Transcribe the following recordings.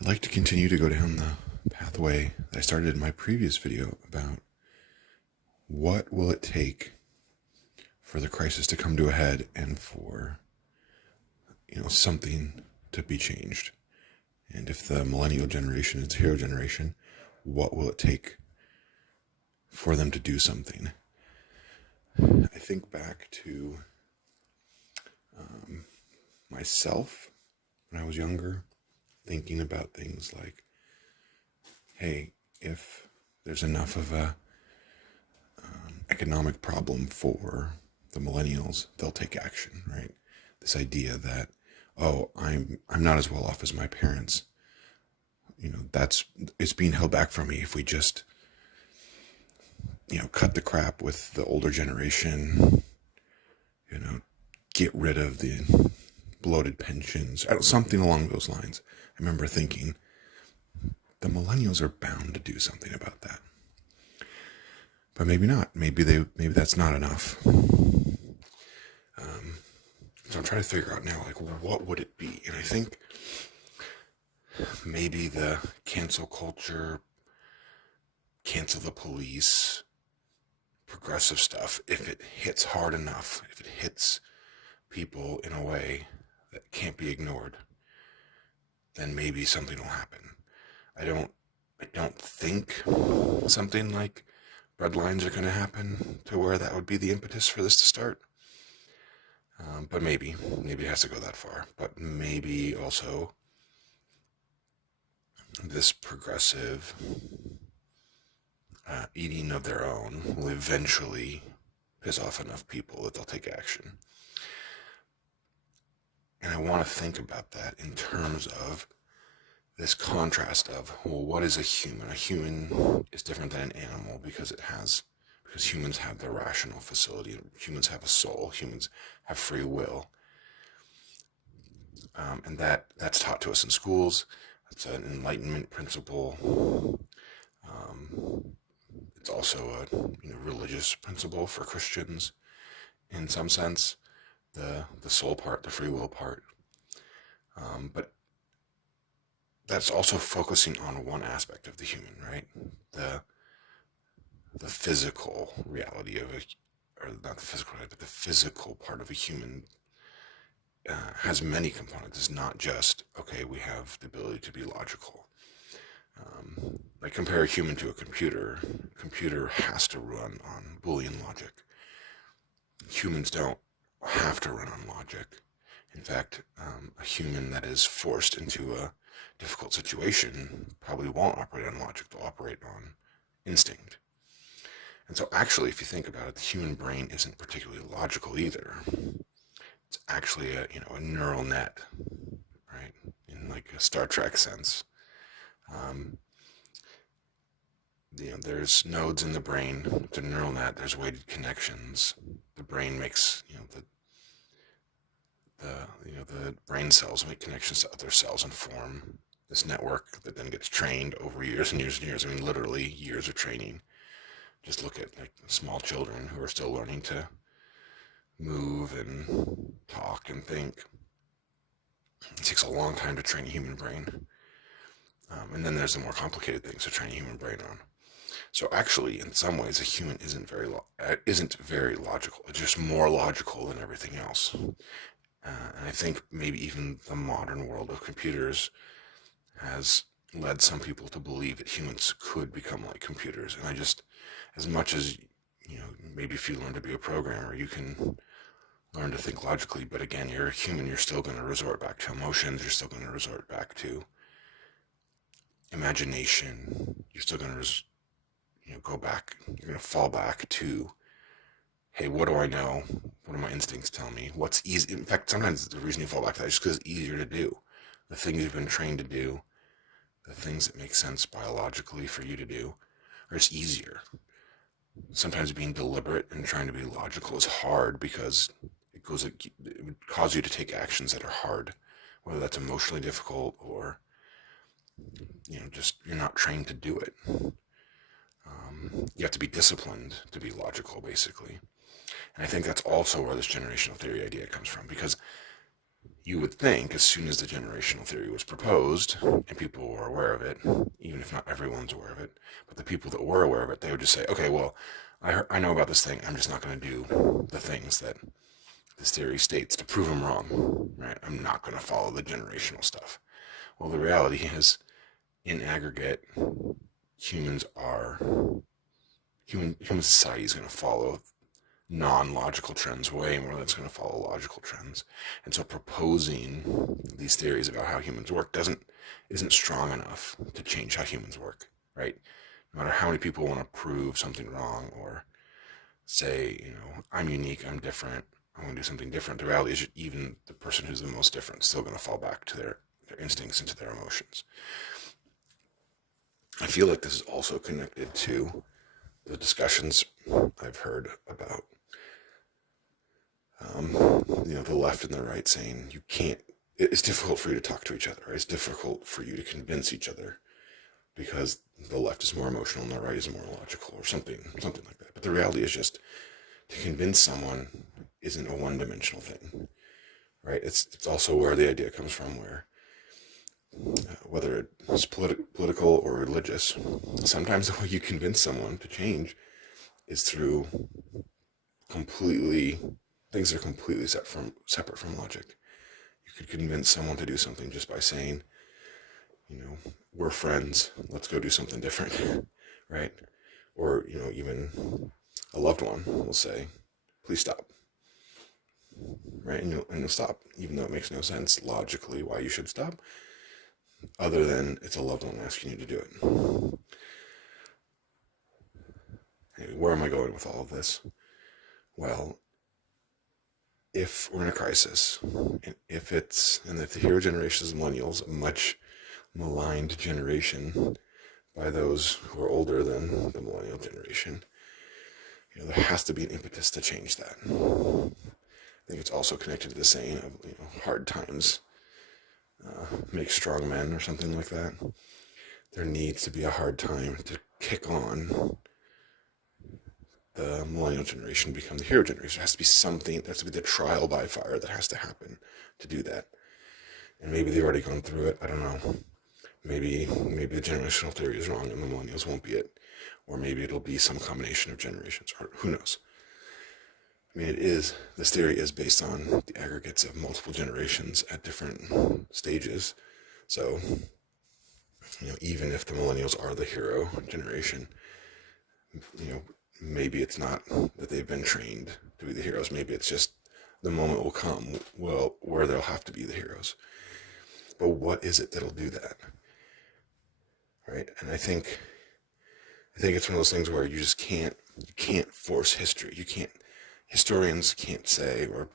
I'd like to continue to go down the pathway that I started in my previous video about what will it take for the crisis to come to a head and for, something to be changed. And if the millennial generation is the hero generation, what will it take for them to do something? I think back to myself when I was younger, thinking about things like, hey, if there's enough of a economic problem for the millennials, they'll take action, right? This idea that, oh, I'm not as well off as my parents. It's being held back from me if we just, cut the crap with the older generation, get rid of the bloated pensions, something along those lines. I remember thinking, the millennials are bound to do something about that. But maybe not. Maybe that's not enough. So I'm trying to figure out now, what would it be? And I think maybe the cancel culture, cancel the police, progressive stuff, if it hits hard enough, if it hits people in a way that can't be ignored, then maybe something will happen. I don't think something like breadlines are going to happen to where that would be the impetus for this to start. But maybe it has to go that far. But maybe also this progressive eating of their own will eventually piss off enough people that they'll take action. And I want to think about that in terms of this contrast of, well, what is a human? A human is different than an animal because humans have their rational facility. Humans have a soul. Humans have free will. And that's taught to us in schools. It's an enlightenment principle. It's also a religious principle for Christians in some sense. The soul part, the free will part. But that's also focusing on one aspect of the human, right? The physical reality of or not the physical reality, but the physical part of a human has many components. It's not just, okay, we have the ability to be logical. Compare a human to a computer. A computer has to run on Boolean logic. Humans don't have to run on logic. In fact, a human that is forced into a difficult situation probably won't operate on logic. They'll operate on instinct. And so actually, if you think about it, the human brain isn't particularly logical either. It's actually a neural net, right? In a Star Trek sense. There's nodes in the brain. It's a neural net. There's weighted connections. The brain makes, the brain cells make connections to other cells and form this network that then gets trained over years and years and years. I mean, literally years of training. Just look at small children who are still learning to move and talk and think. It takes a long time to train a human brain. And then there's the more complicated things to train a human brain on. So actually, in some ways, a human isn't very logical. It's just more logical than everything else. And I think maybe even the modern world of computers has led some people to believe that humans could become like computers. And as much as, maybe if you learn to be a programmer, you can learn to think logically. But again, you're a human. You're still going to resort back to emotions. You're still going to resort back to imagination. You're still going to go back. You're going to fall back to, hey, what do I know? What do my instincts tell me? What's easy? In fact, sometimes the reason you fall back to that is just because it's easier to do. The things you've been trained to do, the things that make sense biologically for you to do, are just easier. Sometimes being deliberate and trying to be logical is hard because it would cause you to take actions that are hard, whether that's emotionally difficult or, just you're not trained to do it. You have to be disciplined to be logical, basically. And I think that's also where this generational theory idea comes from, because you would think as soon as the generational theory was proposed and people were aware of it, even if not everyone's aware of it, but the people that were aware of it, they would just say, okay, well, I know about this thing. I'm just not going to do the things that this theory states to prove them wrong, right? I'm not going to follow the generational stuff. Well, the reality is, in aggregate, human society is going to follow non-logical trends way more than it's going to follow logical trends. And so proposing these theories about how humans work isn't strong enough to change how humans work, right? No matter how many people want to prove something wrong or say, I'm unique, I'm different, I'm going to do something different, the reality is even the person who's the most different is still going to fall back to their instincts and to their emotions. I feel like this is also connected to the discussions I've heard about the left and the right saying it's difficult for you to talk to each other, right? It's difficult for you to convince each other because the left is more emotional and the right is more logical or something like that. But the reality is just to convince someone isn't a one-dimensional thing, right? It's also where the idea comes from, where whether it's political or religious, sometimes the way you convince someone to change is through things that are completely separate from logic. You could convince someone to do something just by saying, we're friends, let's go do something different, right? Or, even a loved one will say, please stop, right? And you'll stop, even though it makes no sense logically why you should stop, other than it's a loved one asking you to do it. Anyway, where am I going with all of this? Well, if we're in a crisis, and if the hero generation is millennials, a much maligned generation by those who are older than the millennial generation, there has to be an impetus to change that. I think it's also connected to the saying of hard times make strong men or something like that. There needs to be a hard time to kick on the millennial generation, become the hero generation. There has to be something, there has to be the trial by fire that has to happen to do that. And maybe they've already gone through it, I don't know. Maybe the generational theory is wrong and the millennials won't be it. Or maybe it'll be some combination of generations, or who knows. I mean, this theory is based on the aggregates of multiple generations at different stages. So, even if the millennials are the hero generation, maybe it's not that they've been trained to be the heroes. Maybe it's just the moment will come, where they'll have to be the heroes. But what is it that'll do that? Right? And I think it's one of those things where you can't force history. Historians can't say, or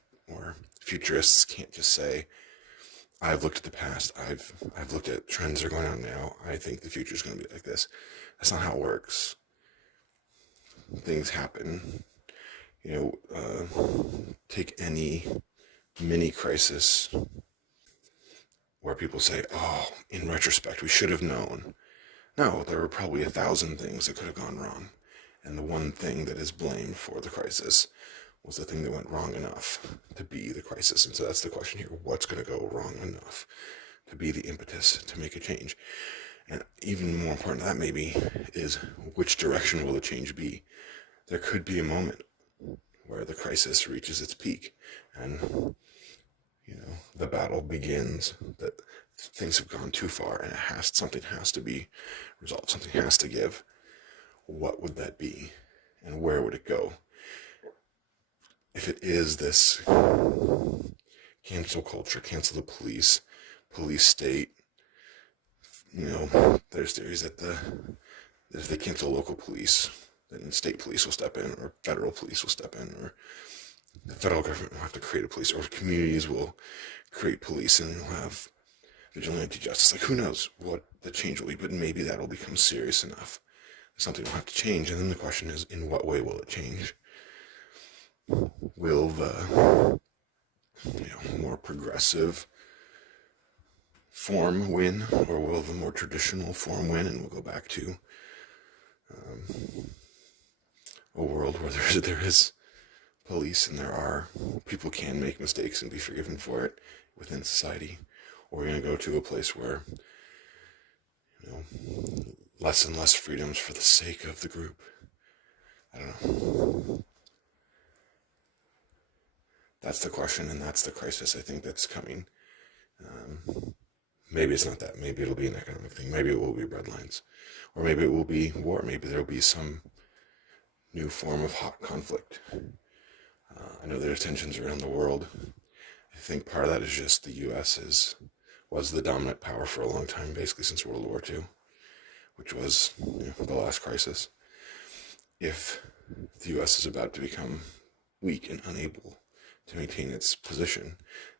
futurists can't just say, I've looked at the past, I've looked at trends that are going on now, I think the future is going to be like this. That's not how it works. Things happen. Take any mini crisis where people say, oh, in retrospect, we should have known. No, there were probably 1,000 things that could have gone wrong. And the one thing that is blamed for the crisis was the thing that went wrong enough to be the crisis. And so that's the question here. What's going to go wrong enough to be the impetus to make a change? And even more important than that maybe is, which direction will the change be? There could be a moment where the crisis reaches its peak and, the battle begins, that things have gone too far and something has to be resolved, something has to give. What would that be? And where would it go? If it is this cancel culture, cancel the police state, there's theories that if they cancel local police, then state police will step in, or federal police will step in, or the federal government will have to create a police, or communities will create police and we'll have vigilante justice. Like, who knows what the change will be, but maybe that'll become serious enough. Something will have to change, and then the question is, in what way will it change? Will the more progressive form win, or will the more traditional form win, and we'll go back to a world where there is police and people can make mistakes and be forgiven for it, within society, or we're going to go to a place where, less and less freedoms for the sake of the group. I don't know. That's the question, and that's the crisis I think that's coming. Maybe it's not that. Maybe it'll be an economic thing. Maybe it will be breadlines. Or maybe it will be war. Maybe there'll be some new form of hot conflict. I know there's tensions around the world. I think part of that is just the U.S. was the dominant power for a long time, basically since World War II, which was the last crisis. If the U.S. is about to become weak and unable to maintain its position,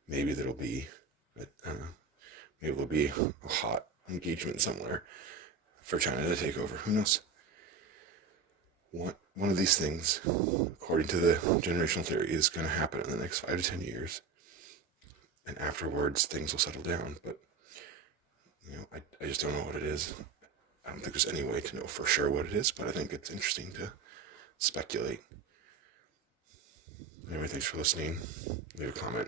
maybe there'll be, maybe there'll be a hot engagement somewhere for China to take over. Who knows? One of these things, according to the generational theory, is going to happen in the next 5 to 10 years. And afterwards, things will settle down. But, I just don't know what it is. I don't think there's any way to know for sure what it is, but I think it's interesting to speculate. Anyway, thanks for listening. Leave a comment.